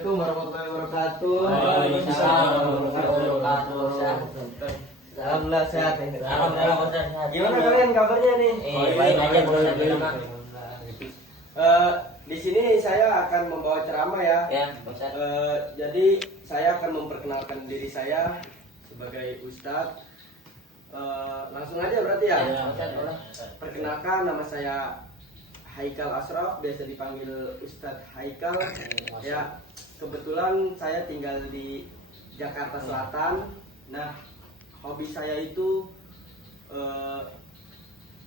Assalamualaikum warahmatullahi wabarakatuh. Waalaikumsalam warahmatullahi wabarakatuh. Alhamdulillah sehat. Alhamdulillah Ustaz sehat. Gimana kalian kabarnya nih? Baik aja Ustaz di rumah. Di sini saya akan membawa ceramah ya. Ya, Ustaz. Jadi saya akan memperkenalkan diri saya sebagai Ustadz. Langsung aja berarti ya. Ya, Ustaz, boleh. Perkenalkan, nama saya Haikal Asraf, biasa dipanggil Ustadz Haikal. Ya, kebetulan saya tinggal di Jakarta Selatan. Nah, hobi saya itu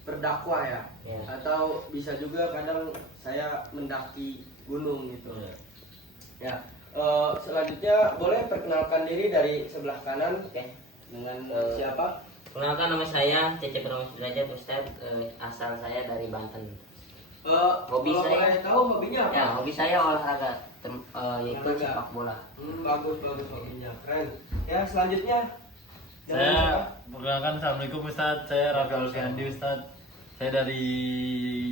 berdakwah ya, atau bisa juga kadang saya mendaki gunung gitu. Ya, selanjutnya boleh perkenalkan diri dari sebelah kanan. Oke. Dengan siapa? Kenalkan, nama saya Cecep Romus Derajat Ustaz. Asal saya dari Banten. Hobi Kalau saya- boleh tahu hobinya apa? Ya, hobi saya olahraga, yaitu Olahraga. sepak bola. Bagus hobinya, keren. Ya, selanjutnya dengan Saya siapa? perkenalkan, Assalamualaikum Ustadz. Saya Raffi Alfiandi Ustadz. Saya dari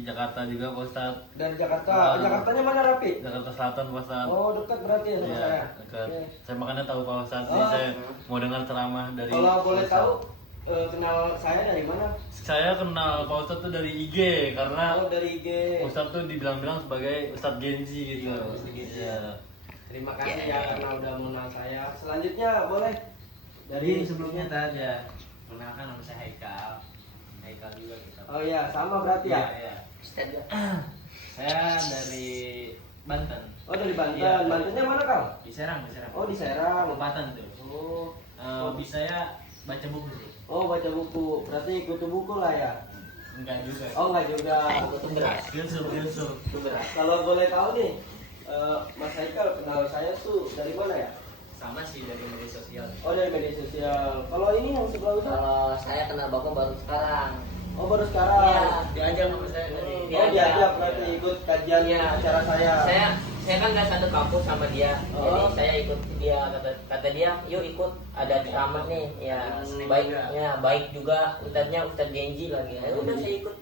Jakarta juga Pak Ustadz. Dari Jakarta. Jakartanya mana, Rapi? Jakarta Selatan Pak Ustadz. Oh, dekat berarti ya sama Iya, saya. dekat. Oke. Saya makanya tahu Pak Ustadz. Jadi Oh. saya mau dengar ceramah dari Kalau boleh Pak tahu Ustadz. kenal saya dari mana? Saya kenal Pak Ustadz tuh dari IG karena Oh, dari IG. Ustadz tuh dibilang-bilang sebagai Ustadz Genzi gitu. Iya, Ustadz Genzi. Iya. Terima kasih ya karena udah mengenal saya. Selanjutnya boleh Dari sebelumnya tadi ya, kenalkan nama saya Haikal. Haikal juga kita. Oh iya, sama berarti ya. Iya. Ustaz ya. Saya dari Banten. Oh, dari Banten. Iya. Bantennya mana, Kang? Di Serang, di Serang. Oh, di Serang. Kabupaten tuh. Oh. Hobi saya baca buku sih. Oh, baca buku. Berarti ikut buku lah ya. Enggak juga. Oh, enggak juga. Itu beras. Filsuf. Itu beras. Kalau boleh tahu nih, Mas Haikal kenal saya tuh dari mana ya? Sama sih dari media sosial. Oh, dari media sosial. Kalau ini yang sebelah Ustaz? Kalau saya kenal Bapak baru sekarang. Oh, baru sekarang. Iya. Diajak sama saya dari. Oh, diajak berarti ikut kajian Iya. acara saya. Saya kan nggak satu kampus sama dia, Oh. jadi saya ikut dia, kata dia, yuk ikut, ada ceramah nih, ya Seneng baik, juga. ya baik juga, Ustadznya Ustadz Genji lagi, ya udah saya ikut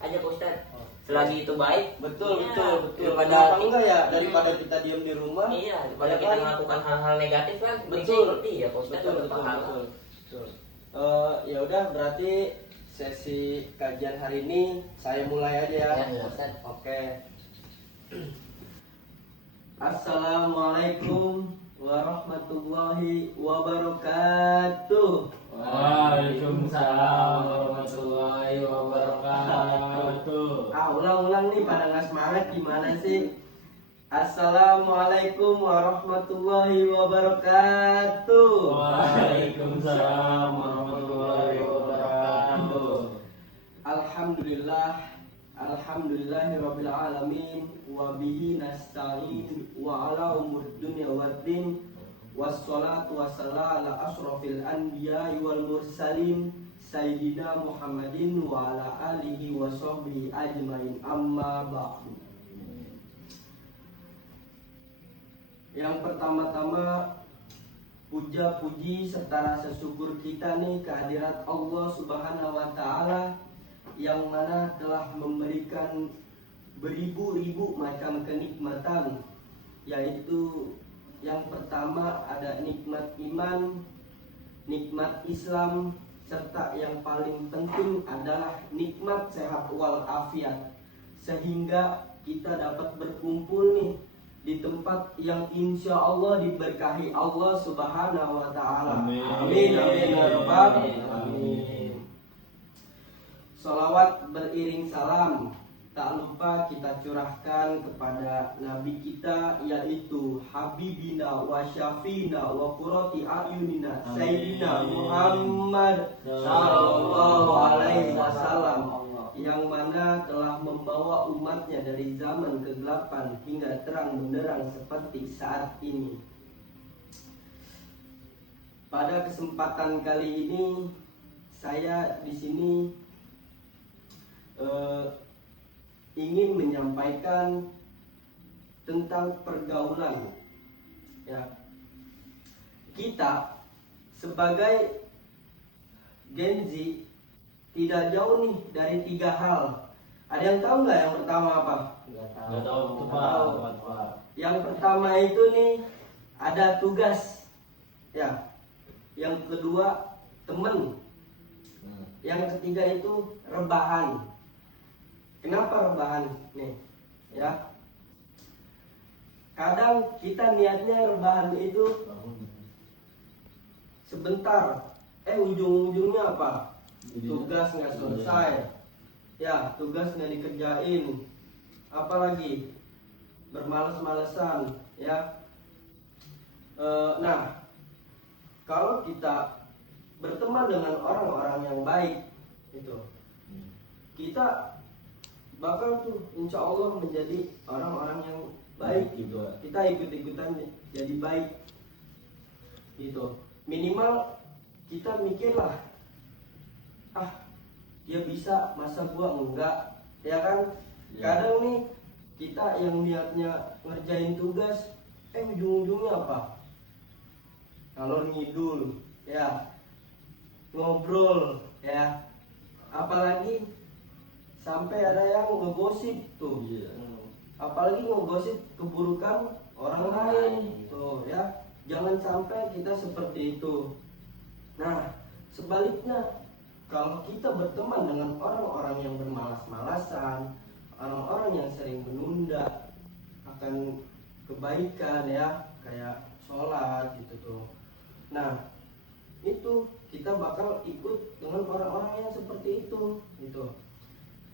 aja Pak Ustadz. Selagi itu baik, Betul, iya. betul, betul. Daripada Kenapa enggak ya? Daripada kita diam di rumah. iya, daripada ya kita kan? melakukan hal-hal negatif kan, Betul. ngerti ya Pak Ustadz, Betul, dapat betul, pahala. betul. Betul. Ya udah, berarti sesi kajian hari ini saya mulai aja ya. Ya, Ustaz. Oke. Assalamualaikum warahmatullahi wabarakatuh. Waalaikumsalam warahmatullahi wabarakatuh. Ulang-ulang nih pada nggak semangat gimana sih? Assalamualaikum warahmatullahi wabarakatuh. Waalaikumsalam warahmatullahi wabarakatuh. Alhamdulillahirabbil alamin wa bihi nasta'in wa ala umur dunya waddin wassalatu wassalamu ala asrofil anbiya'i wal mursalin sayyidina Muhammadin wa ala alihi wa sahbihi ajmain, amma ba'du. Yang pertama-tama, puja puji serta rasa syukur kita nih kehadirat Allah Subhanahu wa taala yang mana telah memberikan beribu-ribu macam kenikmatan, yaitu yang pertama ada nikmat iman, nikmat Islam, serta yang paling penting adalah nikmat sehat walafiat, sehingga kita dapat berkumpul nih di tempat yang insya Allah diberkahi Allah Subhanahu wa taala. Amin. Amin, amin, ya Rabbal Amin. alamin. Salawat beriring salam tak lupa kita curahkan kepada Nabi kita, yaitu Habibina wa Syafina wa Qurrati A'yunina Sayyidina Muhammad Sallallahu Alaihi Wasallam, yang mana telah membawa umatnya dari zaman kegelapan hingga terang benderang seperti saat ini. Pada kesempatan kali ini saya di sini ingin menyampaikan tentang pergaulan. Ya, kita sebagai Gen Z tidak jauh nih dari 3 hal. Ada yang tahu nggak yang pertama apa? Nggak Nggak tahu. tahu tuh Nggak tahu. Pak. Yang pertama itu nih ada tugas, ya. Yang kedua temen. Yang ketiga itu rebahan. Kenapa rebahan nih? Ya. Kadang kita niatnya rebahan itu sebentar, ujung-ujungnya apa? Tugas nggak selesai, ya tugas nggak dikerjain, apalagi bermalas-malasan, ya. Nah, kalau kita berteman dengan orang-orang yang baik, itu kita bakal tuh insya Allah menjadi orang-orang yang baik gitu. Kita ikut-ikutan jadi baik gitu. Minimal kita mikirlah, dia bisa, masa gua enggak, ya kan? Kadang nih kita yang niatnya ngerjain tugas, ujung-ujungnya apa? Ngalor ngidul, ya, ngobrol, ya, apalagi sampai ada yang ngegosip tuh, apalagi ngegosip keburukan orang lain tuh, ya. Jangan sampai kita seperti itu. Nah, sebaliknya, kalau kita berteman dengan orang-orang yang bermalas-malasan, orang-orang yang sering menunda akan kebaikan, ya, kayak sholat gitu tuh. Nah, itu kita bakal ikut dengan orang-orang yang seperti itu gitu.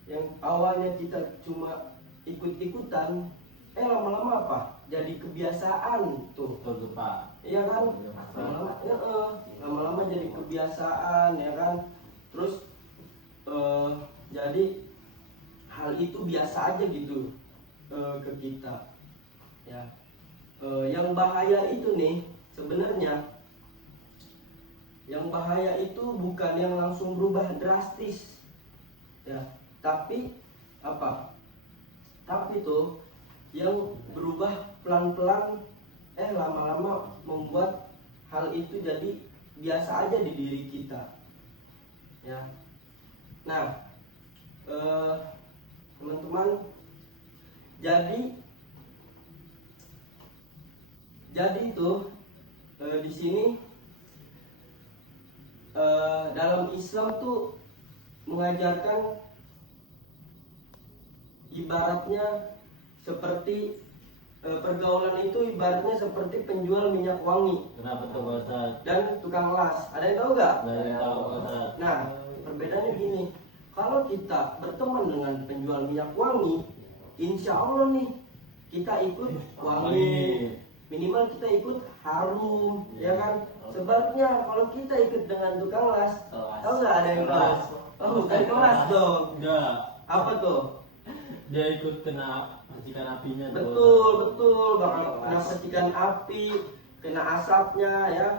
Yang awalnya kita cuma ikut-ikutan, lama-lama apa? Jadi kebiasaan tuh. Betul Pak. Iya kan? Lama-lama jadi kebiasaan, ya kan? Terus jadi hal itu biasa aja gitu ke kita, ya. Yang bahaya itu nih sebenarnya, yang bahaya itu bukan yang langsung berubah drastis, ya, tapi apa? Tapi tuh yang berubah pelan-pelan, lama-lama membuat hal itu jadi biasa aja di diri kita, ya. Nah, teman-teman, jadi itu di sini dalam Islam tuh mengajarkan ibaratnya seperti pergaulan itu ibaratnya seperti penjual minyak wangi. Kenapa tuh Pak Ustadz? Dan tukang las. Ada yang tahu nggak? Ada yang tahu Pak Ustadz. Nah, perbedaannya gini. Kalau kita berteman dengan penjual minyak wangi, insya Allah nih kita ikut wangi. Minimal kita ikut harum, ya kan? Sebaliknya kalau kita ikut dengan tukang las, tahu nggak ada yang tahu? Oh, bukan kelas dong. Enggak. Apa tuh? Dia ikut kena percikan apinya. Betul, bakal kena percikan api, kena asapnya, ya.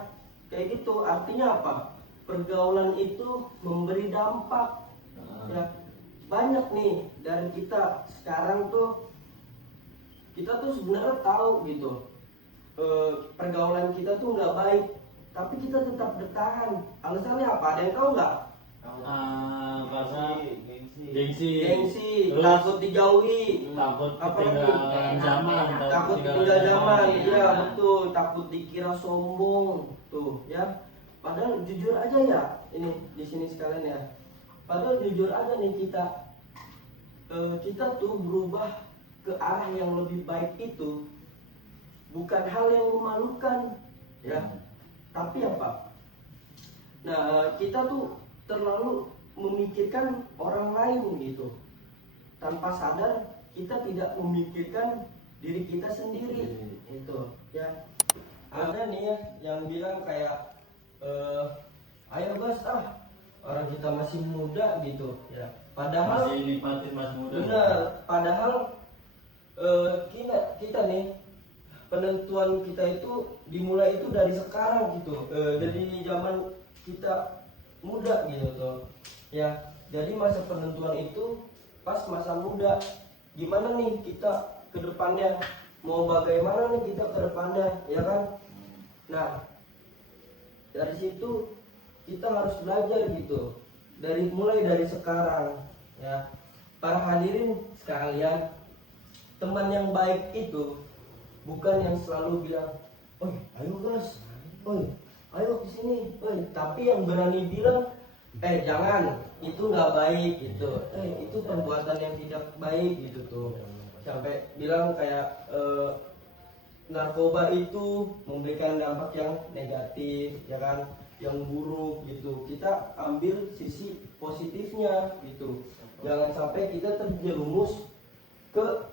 Kayak gitu. Artinya apa? Pergaulan itu memberi dampak. Ya, banyak nih dari kita sekarang tuh, kita tuh sebenarnya tahu gitu, pergaulan kita tuh nggak baik, tapi kita tetap bertahan. Alasannya apa? Ada yang tahu nggak? Karena gengsi. Terus, takut dijauhi, takut apa ketinggalan lagi? zaman, Takut tinggal zaman, iya betul. Takut dikira sombong, tuh, ya. Padahal jujur aja ya, ini di sini sekalian ya. Padahal jujur aja nih kita tuh berubah ke arah yang lebih baik itu bukan hal yang memalukan, ya. Tapi apa? Nah, kita tuh terlalu memikirkan orang lain gitu. Tanpa sadar kita tidak memikirkan diri kita sendiri. Itu, ya. Ada nih ya yang bilang kayak ayo bos, orang kita masih muda gitu, ya. Padahal masih nikmatin mas muda. benar, padahal kita nih penentuan kita itu dimulai itu dari sekarang gitu, dari zaman kita muda gitu tuh, ya. Jadi masa penentuan itu pas masa muda. Gimana nih kita ke depannya, mau bagaimana nih kita ke depannya, ya kan? Nah, dari situ kita harus belajar gitu, mulai dari sekarang, ya. Para hadirin sekalian, teman yang baik itu bukan yang selalu bilang, oi ayo gas, oi ayo kesini, oi, tapi yang berani bilang, jangan, itu nggak baik gitu, itu perbuatan yang tidak baik gitu tuh, sampai bilang kayak narkoba itu memberikan dampak yang negatif, ya kan, yang buruk gitu. Kita ambil sisi positifnya gitu. Jangan sampai kita terjerumus ke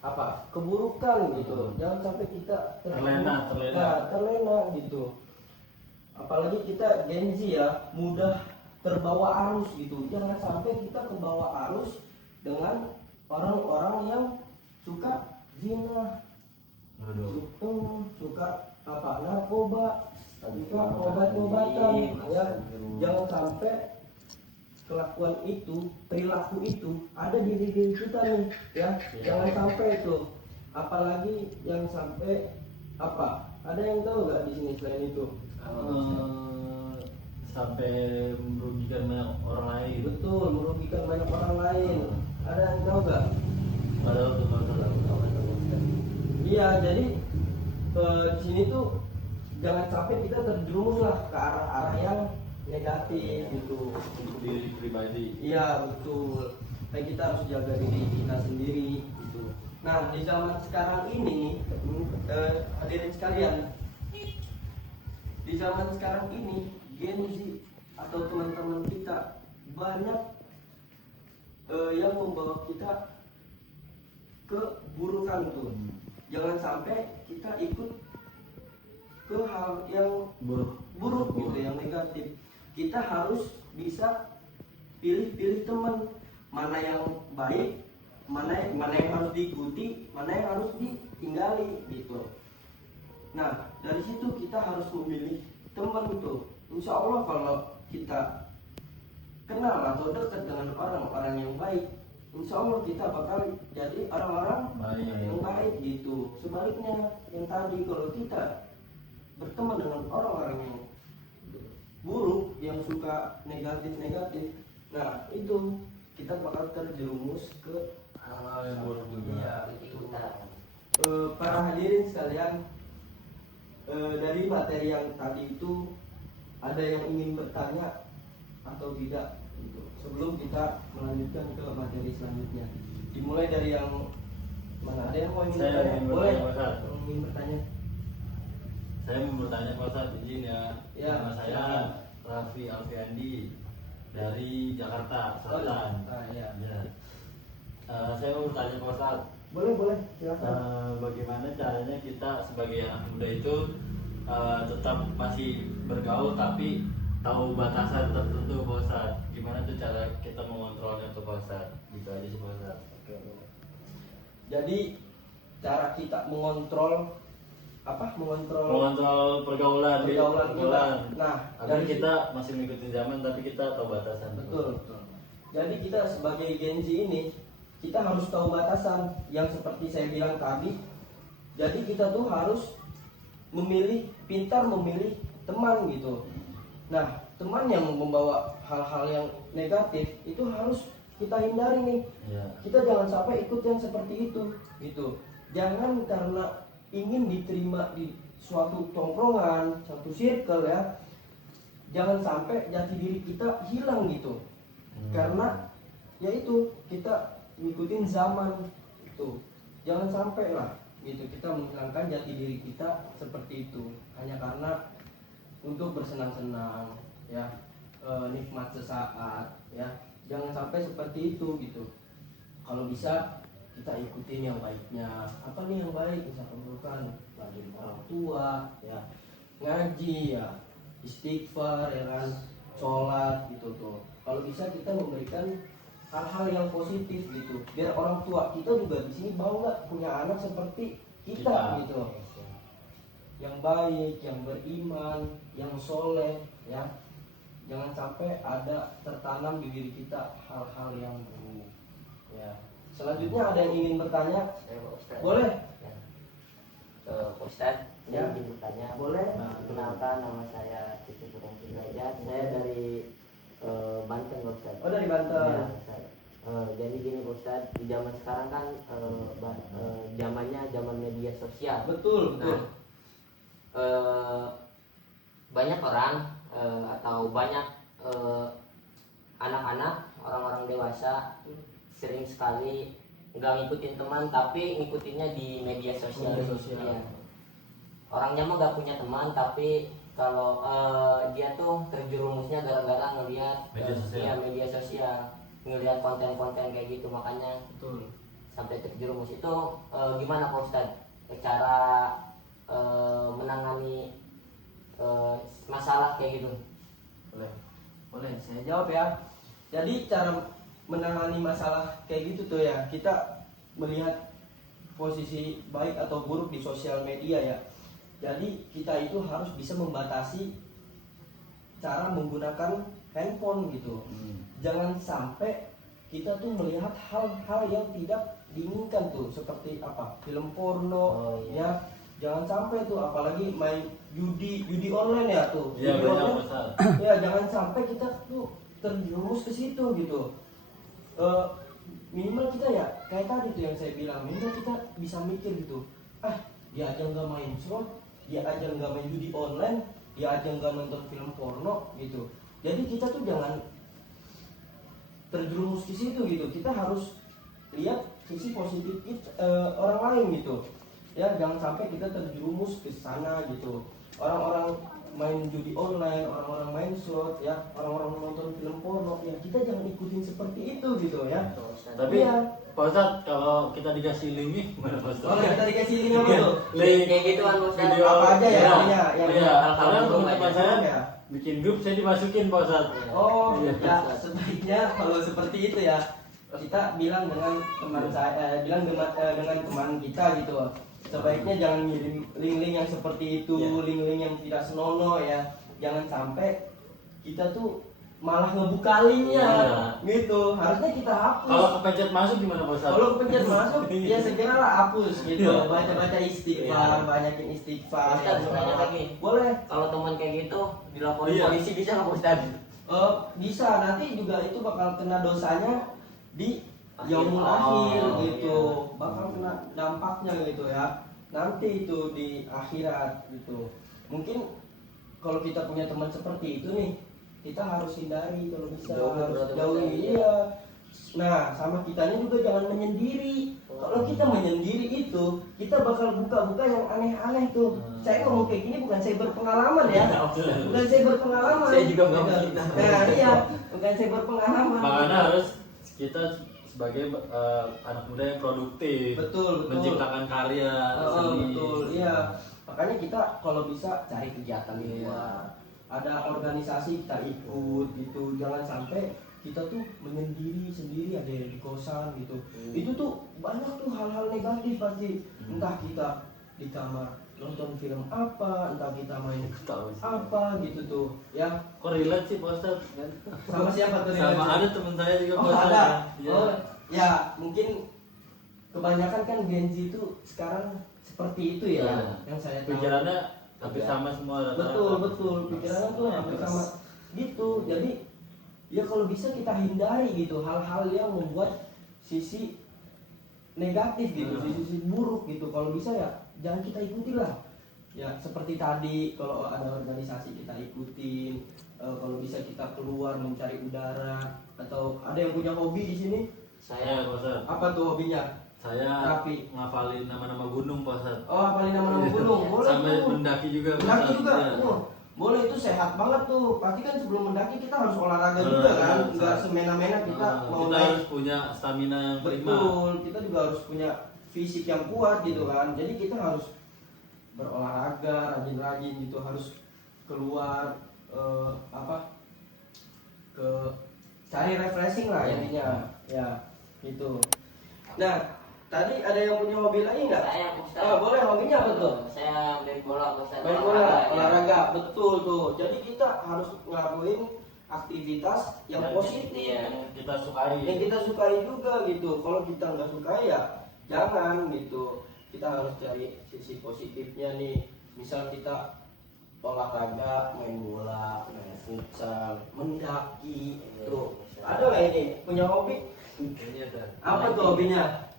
apa? Keburukan gitu. Jangan sampai kita terlena gitu. Apalagi kita Gen Z ya, mudah terbawa arus gitu. Jangan sampai kita kebawa arus dengan orang-orang yang suka zina, suka apa, narkoba, suka obat-obatan, ya. Jangan sampai kelakuan itu, perilaku itu ada di diri kita nih, ya. Jangan sampai itu. Apalagi yang sampai apa? Ada yang tahu nggak di sini selain itu? Sampai merugikan banyak orang lain. Betul, merugikan banyak orang lain. Ada yang tahu nggak? Ada untuk Iya, jadi di sini tuh jangan sampai kita terjerumus lah ke arah-arah yang negatif gitu. untuk diri pribadi. Iya betul. Kayak kita harus jaga diri kita sendiri gitu. Nah di zaman sekarang ini, hadirin sekalian, di zaman sekarang ini Gen Z atau teman-teman kita banyak yang membawa kita ke burukan tuh. Jangan sampai kita ikut ke hal yang buruk gitu, yang negatif. Kita harus bisa pilih-pilih teman, mana yang baik, mana yang harus diikuti, mana yang harus ditinggali gitu. Nah dari situ kita harus memilih teman itu. Insya Allah kalau kita kenal atau dekat dengan orang-orang yang baik, insya Allah kita bakal jadi orang-orang yang baik gitu. Sebaliknya yang tadi, kalau kita berteman dengan orang-orang yang buruk, yang suka negatif, nah itu kita bakal terjerumus ke hal-hal yang buruk juga. Ya, itu. Para hadirin sekalian, dari materi yang tadi itu ada yang ingin bertanya atau tidak gitu, sebelum kita melanjutkan ke materi selanjutnya. Dimulai dari yang mana? Ada yang mau ingin Saya bertanya? ingin Boleh. bertanya, Ustaz. Ingin bertanya? Saya mau bertanya Pak Ustadz, izin ya. Ya, Nama saya silakan. Raffi Alfiandi dari Jakarta Selatan. Ya. Ya. Saya mau bertanya Pak Ustadz, Boleh, silakan. bagaimana caranya kita sebagai anak muda itu tetap masih bergaul tapi tahu batasan tertentu Pak Ustadz. Gimana tuh cara kita mengontrolnya tuh Pak Ustadz? Gitu aja sih Pak Ustadz. Jadi cara kita mengontrol pergaulan kita. Nah, agar kita masih mengikuti zaman tapi kita tahu batasan. Betul. Jadi kita sebagai Gen Z ini, kita harus tahu batasan yang seperti saya bilang tadi. Jadi kita tuh harus pintar memilih teman gitu. Nah, teman yang membawa hal-hal yang negatif itu harus kita hindari nih. Ya. Kita jangan sampai ikut yang seperti itu gitu. Jangan karena ingin diterima di suatu tongkrongan, suatu circle ya, jangan sampai jati diri kita hilang gitu. Karena yaitu kita ngikutin zaman itu, jangan sampai lah gitu kita menghilangkan jati diri kita seperti itu hanya karena untuk bersenang-senang ya, nikmat sesaat ya. Jangan sampai seperti itu gitu. Kalau bisa kita ikutin yang baiknya. Apa nih yang baik? Misalkan bukan ngeladenin orang tua ya, ngaji ya, istighfar ya kan, sholat gitu tuh. Kalau bisa kita memberikan hal-hal yang positif gitu, biar orang tua kita juga di sini bangga punya anak seperti kita gitu, yang baik, yang beriman, yang soleh ya. Jangan sampai ada tertanam di diri kita hal-hal yang buruk ya. Selanjutnya ada yang ingin bertanya? Boleh? Ya. Pak Ustadz, Ya. saya ingin bertanya. Boleh. Kenalkan, nama saya Titi Purwong Sudrajat. Saya dari Banten, Pak Ustadz. Oh, dari Banten. Ya, saya. Jadi gini Pak Ustadz, di zaman sekarang kan zamannya zaman media sosial. Betul, betul. Nah, banyak orang atau banyak anak-anak, orang-orang dewasa sering sekali nggak ngikutin teman tapi ngikutinnya di media sosial. Media sosial. Iya. Orangnya mah nggak punya teman tapi kalau dia tuh terjerumusnya gara-gara ngelihat Media sosial. ya, media sosial, ngelihat konten-konten kayak gitu, makanya Betul. sampai terjerumus itu. Gimana Pak Ustadz cara menangani masalah kayak gitu? Boleh saya jawab ya. Jadi cara menangani masalah kayak gitu tuh ya, kita melihat posisi baik atau buruk di sosial media ya. Jadi kita itu harus bisa membatasi cara menggunakan handphone gitu. Jangan sampai kita tuh melihat hal-hal yang tidak diinginkan tuh, seperti apa, film porno ya. Jangan sampai tuh, apalagi main judi online ya tuh. Iya, Judi banyak online. masalah. Ya jangan sampai kita tuh terjerumus ke situ gitu. Minimal kita ya kayak tadi tuh yang saya bilang, minimal kita bisa mikir gitu. Dia aja nggak main slot, dia aja nggak main judi online, dia aja nggak nonton film porno gitu. Jadi kita tuh jangan terjerumus ke situ gitu. Kita harus lihat sisi positif orang lain gitu. Ya jangan sampai kita terjerumus ke sana gitu. Orang-orang main judi online, orang-orang main slot ya, orang-orang nonton film porno ya, kita jangan ikutin seperti itu gitu ya. Tapi Iya. Pak Ustadz, kalau kita dikasih link nih gimana Pak Ustadz? Kalau kita dikasih link apa tuh? Link Kayak gitu kan Pak Ustadz. video Apa aja ya, iya. iya, yang Iya, hal-hal karena buruk teman-teman aja. saya Ya. bikin grup, saya dimasukin Pak Ustadz. Oh, Iya. ya sebaiknya kalau seperti itu ya kita bilang dengan teman saya, dengan teman kita gitu. Sebaiknya jangan ngirim link-link yang seperti itu, Iya. link-link yang tidak senonoh ya. Jangan sampai kita tuh malah ngebuka linknya, gitu. Harusnya kita hapus. Kalau kepencet masuk gimana Pak Ustadz? Kalau pencet masuk, ya segeralah hapus gitu. Iya. Baca-baca istighfar, banyakin istighfar. Ustadz, ya, tanya lagi. Boleh. Kalau teman kayak gitu dilaporin Iya. polisi bisa nggak Pak Ustadz? Bisa, nanti juga itu bakal kena dosanya di yaumul Oh, akhir gitu. iya. Bakal kena dampaknya gitu ya. Nanti itu di akhirat gitu. Mungkin kalau kita punya teman seperti itu nih, kita harus hindari kalau bisa, Jauhi, harus berarti jauhi. maksudnya. Iya. Nah, sama kitanya juga jangan menyendiri. Kalau kita menyendiri itu, kita bakal buka-buka yang aneh-aneh tuh. Saya ngomong kayak gini bukan saya berpengalaman ya. Bukan saya berpengalaman. Saya juga nggak begitu. Nah, iya, bukan saya berpengalaman. Makanya harus kita sebagai anak muda yang produktif, Betul, betul. menciptakan karya seni. Betul, iya. Makanya kita kalau bisa cari kegiatan di luar. Ada organisasi kita ikut gitu. Jangan sampai kita tuh menyendiri sendiri, ada yang di kosan gitu. Itu tuh banyak tuh hal-hal negatif pasti. Entah kita di kamar nonton film apa, entah kita main Tahu sih. apa gitu tuh ya. Kok relate sih Pak Ustadz? Sama siapa tuh? Sama relate? ada teman saya juga Oh Pak Ustadz. ada. Iya. Oh ya, mungkin kebanyakan kan Gen Z itu sekarang seperti itu ya, Iya. yang saya tahu. Pikirannya hampir Iya. sama semua rata-rata. Betul, pikirannya tuh hampir sama gitu. Jadi ya kalau bisa kita hindari gitu hal-hal yang membuat sisi negatif gitu, sisi buruk gitu. Kalau bisa ya jangan kita ikuti lah. Ya seperti tadi, kalau ada organisasi kita ikutin. Kalau bisa kita keluar mencari udara. Atau ada yang punya hobi di sini? Saya Pak Ustadz. Apa tuh hobinya? Saya Rapi. ngafalin nama-nama gunung Pak Ustadz. Oh, hafalin nama-nama gunung. Boleh Sampai tuh. mendaki juga Pak Mendaki Ustadz. juga. Iya. Boleh, itu sehat banget tuh. Pasti kan sebelum mendaki kita harus olahraga juga kan. Enggak semena-mena kita mau kita naik. harus punya stamina yang prima. Betul, kita juga harus punya fisik yang kuat gitu kan. Jadi kita harus berolahraga, rajin-rajin gitu, harus keluar ke cari refreshing lah intinya. Ya, gitu. Nah, tadi ada yang punya hobi lain nggak? Saya Pak Ustadz. Oh, boleh, hobinya apa tuh? Saya main bola Pak Ustadz. Main bola, ya. olahraga, betul tuh. Jadi kita harus ngelakuin aktivitas yang positif, Iya. Kita sukai. yang kita sukai juga gitu. Kalau kita nggak suka ya jangan gitu. Kita harus cari sisi positifnya nih. Misal kita olahraga, main bola, main futsal, mendaki, tuh. Ada nggak ini punya hobi? Ini ada. Apa tuh hobinya?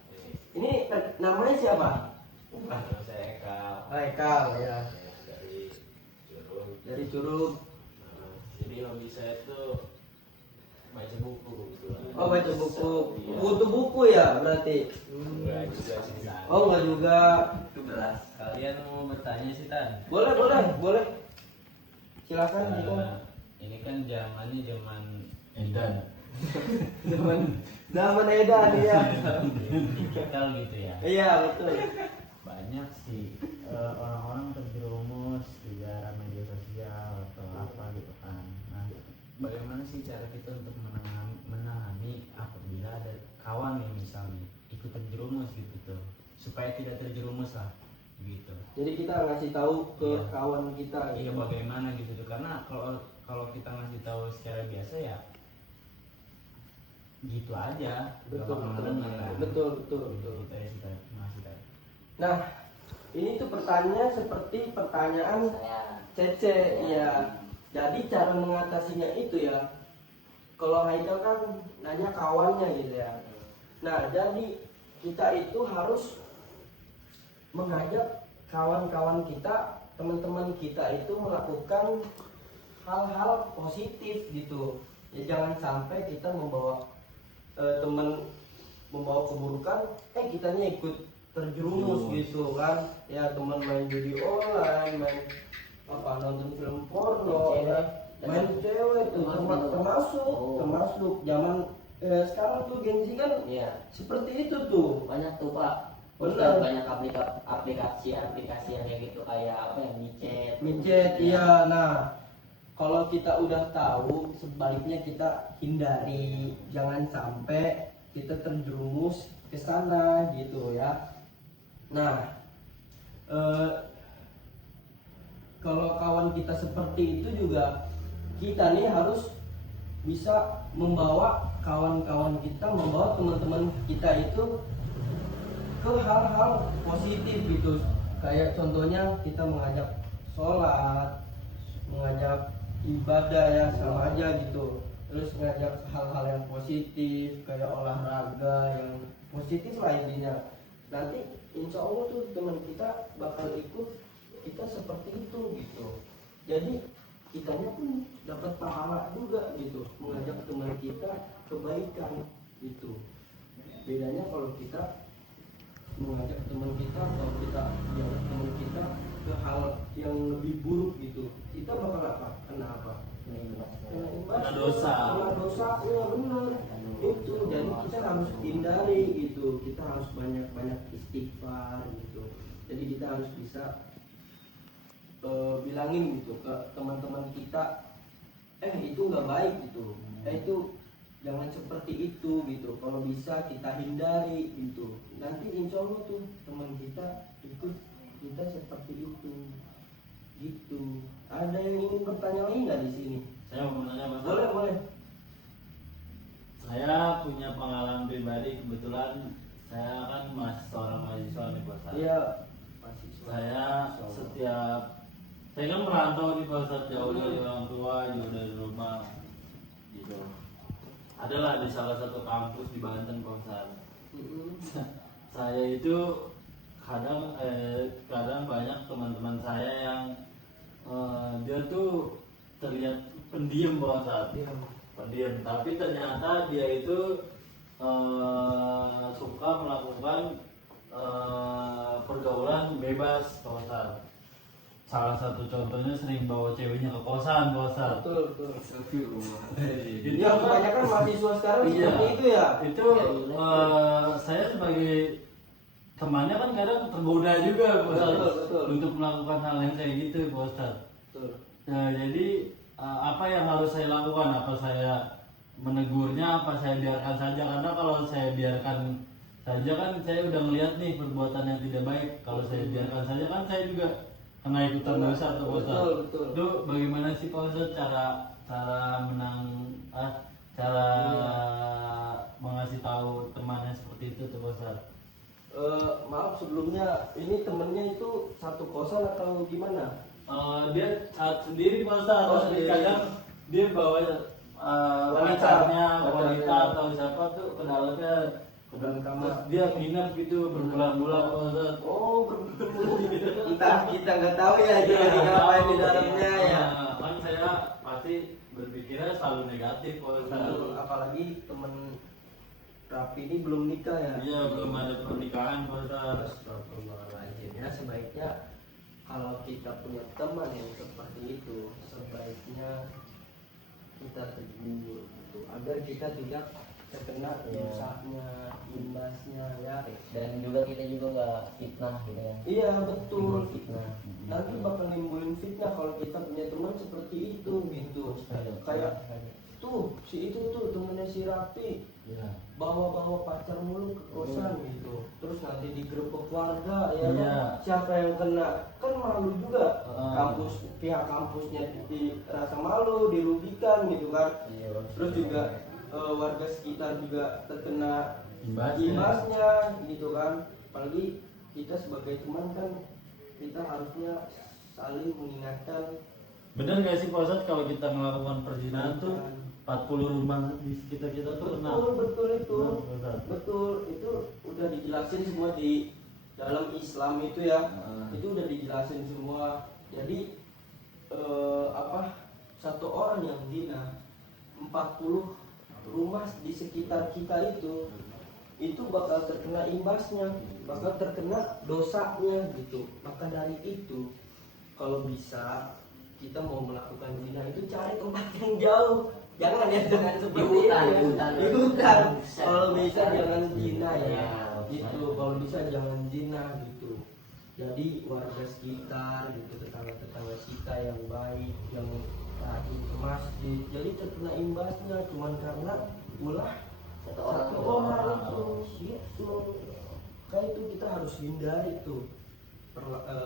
Ini namanya siapa? Nama saya Eka. Haikal ya. Dari Curug. Dari Curug. Nah, jadi hobi saya itu baca buku kebetulan. Oh baca buku. Butuh buku ya berarti. Enggak juga sih Tan. Oh nggak juga. Kalian mau bertanya sih Tan? Boleh. Silakan Eh, kita. ini kan zamannya zaman Edan. Zaman edan ya. digital gitu ya. Iya betul. Banyak sih orang-orang terjerumus di dalam media sosial atau apa gitu kan. Nah, bagaimana sih cara kita untuk menangani apabila ada kawan yang misalnya ikut terjerumus gitu tuh, supaya tidak terjerumus lah gitu. Jadi kita ngasih tahu ke Iya. kawan kita. Iya bagaimana gitu tuh, karena kalau kita ngasih tahu secara biasa ya gitu aja. Betul, Gak bakal betul. denger kan. Betul. Kita ya kita ngasih tahu. Nah, ini tuh pertanyaan seperti pertanyaan Saya Cece ya. Jadi cara mengatasinya itu ya. Kalau Haikal kan nanya kawannya gitu ya. Nah, jadi kita itu harus mengajak kawan-kawan kita, teman-teman kita itu melakukan hal-hal positif gitu. Ya jangan sampai kita membawa teman membawa keburukan, kitanya ikut terjerumus gitu kan. Ya teman main judi online, main nonton film porno, ya. Main cewek tuh termasuk zaman sekarang tuh Gen Z kan iya seperti itu tuh. banyak tuh Pak. Benar. Banyak aplikasi yang kayak gitu kayak apa yang Micet, iya. Nah, kalau kita udah tahu, sebaiknya kita hindari, jangan sampai kita terjerumus ke sana gitu ya. Nah, kalau kawan kita seperti itu juga kita nih harus bisa membawa kawan-kawan kita, membawa teman-teman kita itu ke hal-hal positif gitu. Kayak contohnya kita mengajak sholat, mengajak ibadah ya sama aja gitu. Terus ngajak hal-hal yang positif kayak olahraga yang positif lah intinya. Nanti insya Allah tuh teman kita bakal ikut kita seperti itu gitu. Jadi kitanya pun dapat pahala juga gitu, mengajak teman kita kebaikan gitu. Bedanya kalau kita mengajak teman kita atau kita mengajak teman kita ke hal yang lebih buruk gitu, kita bakal apa? Kenapa? Kena dosa. Kena dosa, ya benar. Itu jadi kita harus hindari gitu. Kita harus banyak istighfar gitu. Jadi kita harus bisa bilangin gitu ke teman-teman kita, itu nggak baik gitu. Itu jangan seperti itu gitu. Kalau bisa kita hindari gitu. Nanti insya Allah tuh teman kita ikut kita seperti itu gitu. Ada yang ingin bertanya lagi nggak di sini? Saya mau menanya Mas. Boleh. Saya punya pengalaman pribadi, kebetulan saya kan seorang mahasiswa nih Pak Ustadz. Iya. Mahasiswa. Saya kan merantau nih Pak Ustadz, jauh dari orang tua, jauh dari rumah gitu. Adalah di salah satu kampus di Banten Pak Ustadz. Saya itu kadang banyak teman-teman saya yang dia tuh terlihat pendiam Pak Ustadz. Pendiam, tapi ternyata dia itu suka melakukan pergaulan bebas Pak Ustadz. Salah satu contohnya sering bawa ceweknya ke kosan Pak Ustadz. Betul. Itu Yang kebanyakan mahasiswa sekarang Iya. seperti itu ya. Itu saya sebagai temannya kan kadang tergoda juga Pak Ustadz, Betul. untuk melakukan hal yang kayak gitu Pak Ustadz. Betul. Nah, jadi apa yang harus saya lakukan? Apa saya menegurnya? Apa saya biarkan saja? Karena kalau saya biarkan saja kan saya udah melihat nih perbuatan yang tidak baik. Kalau saya biarkan saja kan saya juga kena ikutan dosa tuh Pak Ustadz. Betul. Itu bagaimana sih Pak Ustadz cara mengasih tahu temannya seperti itu tuh Pak Ustadz? Maaf sebelumnya, ini temennya itu satu kosan atau gimana? Dia sendiri Pak Ustadz. Oh, sendiri. Kadang dia bawa pacarnya wanita atau siapa tuh ke dalamnya terus dia nginep gitu berbulan-bulan Pak Ustadz. Oh, entah kita nggak tahu ya dia lagi ngapain di dalamnya ya. Kan saya pasti berpikirnya selalu negatif Pak Ustadz. Apalagi temen Rapi ini belum nikah ya. Iya, belum ada pernikahan Pak Ustadz. Astagfirullahaladzim. Ya sebaiknya kalau kita punya teman yang seperti itu, sebaiknya kita tegur gitu, agar kita tidak terkena dosanya, imbasnya ya. Dan juga kita juga nggak fitnah gitu kan. Iya betul. Fitnah. Nanti bakal nimbulin fitnah kalau kita punya teman seperti itu gitu. Kayak tuh si itu tuh temennya si Rapi Iya. bawa-bawa pacar mulu ke kosan gitu. Terus nanti digerebek warga ya. Iya. Siapa yang kena? Kan malu juga. Heeh. Pihak kampusnya dirasa malu, dirugikan gitu kan. Iya. Terus juga warga sekitar juga terkena Imbasnya. imbasnya gitu kan. Apalagi kita sebagai teman kan kita harusnya saling mengingatkan. Bener gak sih Pak Ustadz kalau kita melakukan perzinahan tuh 40 rumah di sekitar kita tuh kena? Betul itu. Benar, Pak Ustadz. Betul itu udah dijelasin semua di dalam Islam itu ya. Itu udah dijelasin semua. Jadi satu orang yang zina 40 rumah di sekitar kita itu bakal terkena imbasnya, bakal terkena dosanya gitu. Maka dari itu kalau bisa kita mau melakukan zina itu cari tempat yang jauh, jangan ya dengan seperti hutan, itu ya. di hutan. Di hutan. Kalau bisa jangan zina ya, Ya, gitu. Kalau bisa jangan zina gitu. Jadi warga sekitar gitu, tetangga-tetangga kita yang baik, yang rajin ke masjid, jadi terkena imbasnya cuman karena ulah Satu orang satu tuh. orang itu gitu. Kayak itu kita harus hindari tuh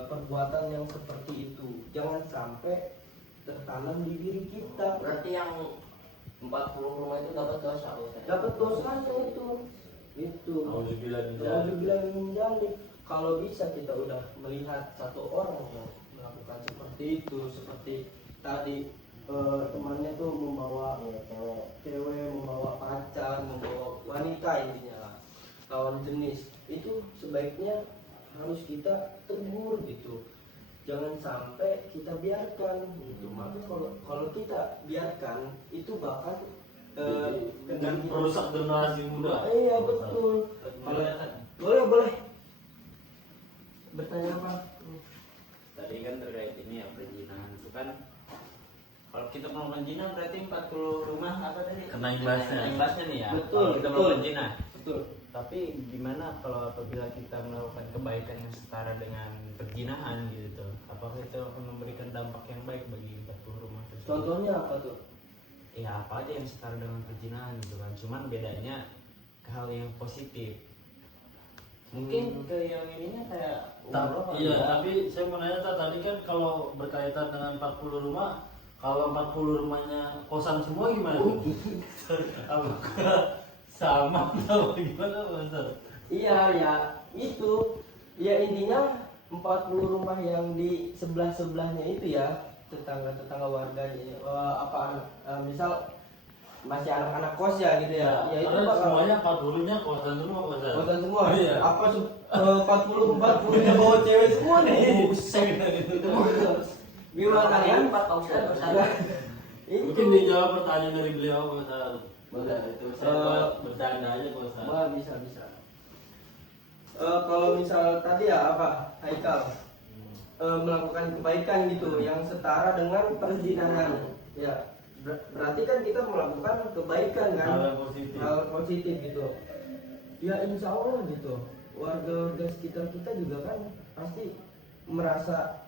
perbuatan yang seperti itu, jangan sampai tertanam di diri kita. Berarti yang 40 rumah itu dapat dosa Ustaz. Dapat dosanya itu Auzubillah min dzalik. Alhamdulillah menjalik. Kalau bisa kita udah melihat satu orang yang melakukan seperti itu, seperti tadi temannya tuh membawa cewek, membawa pacar, membawa wanita, intinya lah lawan jenis, itu sebaiknya harus kita tegur gitu, jangan sampai kita biarkan gitu. Maka kalau kita biarkan itu bakal Dan merusak generasi muda. iya betul. Boleh bertanya apa? Tadi kan terkait ini ya perzinahan itu kan kalau kita melakukan zina berarti 40 rumah apa tadi? Kena imbasnya. Imbasnya nih ya. Betul, Kalau kita betul. melakukan zina. Betul. Tapi gimana kalau apabila kita melakukan kebaikan yang setara dengan perzinahan gitu? Apakah itu akan memberikan dampak yang baik bagi 40 rumah tersebut? Contohnya apa tuh? Ya apa aja yang setara dengan perzinahan gitu kan. Cuman bedanya ke hal yang positif. Mungkin ke yang ininya kayak umroh kali Iya, ya. tapi saya mau nanya tadi kan kalau berkaitan dengan 40 rumah, kalau 40 rumahnya kosan semua gimana tuh? Apakah sama atau gimana Pak Ustadz? Iya ya itu ya intinya 40 rumah yang di sebelahnya itu ya, tetangga warganya misal masih anak-anak kos ya gitu ya, ya itu Karena bakal semuanya 40-nya kosan semua Pak Ustadz. kosan semua. Iya. Apa 40 nya bawa cewek semua nih. Buset. Itu gimana ya? Pak Ustaz. Itu. Mungkin dijawab pertanyaan dari beliau Pak Ustadz. Boleh. Itu saya buat bercanda aja Pak Ustadz. Wah, bisa. Kalau misal tadi ya apa, Haikal melakukan kebaikan gitu yang setara dengan perzinahan, ya berarti kan kita melakukan kebaikan kan, hal positif gitu. Ya insya Allah gitu, warga sekitar kita juga kan pasti merasa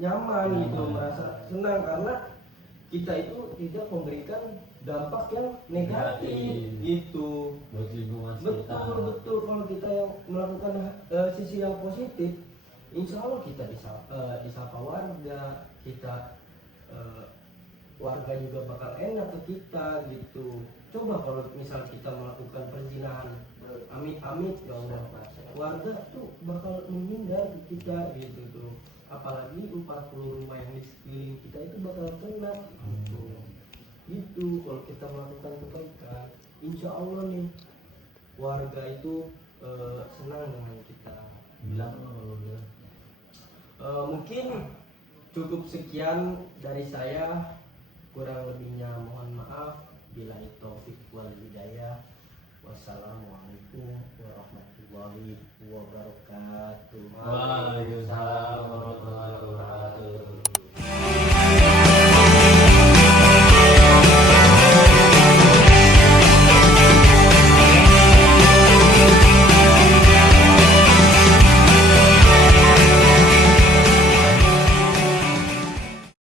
nyaman gitu, merasa senang karena kita itu tidak memberikan dampak yang negatif gitu. Buat lingkungan sekitar. Betul kalau kita yang melakukan sisi yang positif, insya Allah kita disapa warga, kita warga juga bakal enak ke kita gitu. Coba kalau misal kita melakukan perzinahan, amit-amit ya Allah, warga tuh bakal menghindar kita gitu tuh. Apalagi 40 rumah yang di sekeliling kita itu bakal kena gitu. Itu kalau kita melakukan kebaikan, insya Allah nih warga itu senang dengan kita. Bilang lo bilang. Mungkin cukup sekian dari saya, kurang lebihnya mohon maaf. Bila taufik wal hidayah. Wassalamualaikum warahmatullahi wabarakatuh. Waalaikumsalam warahmatullahi wabarakatuh.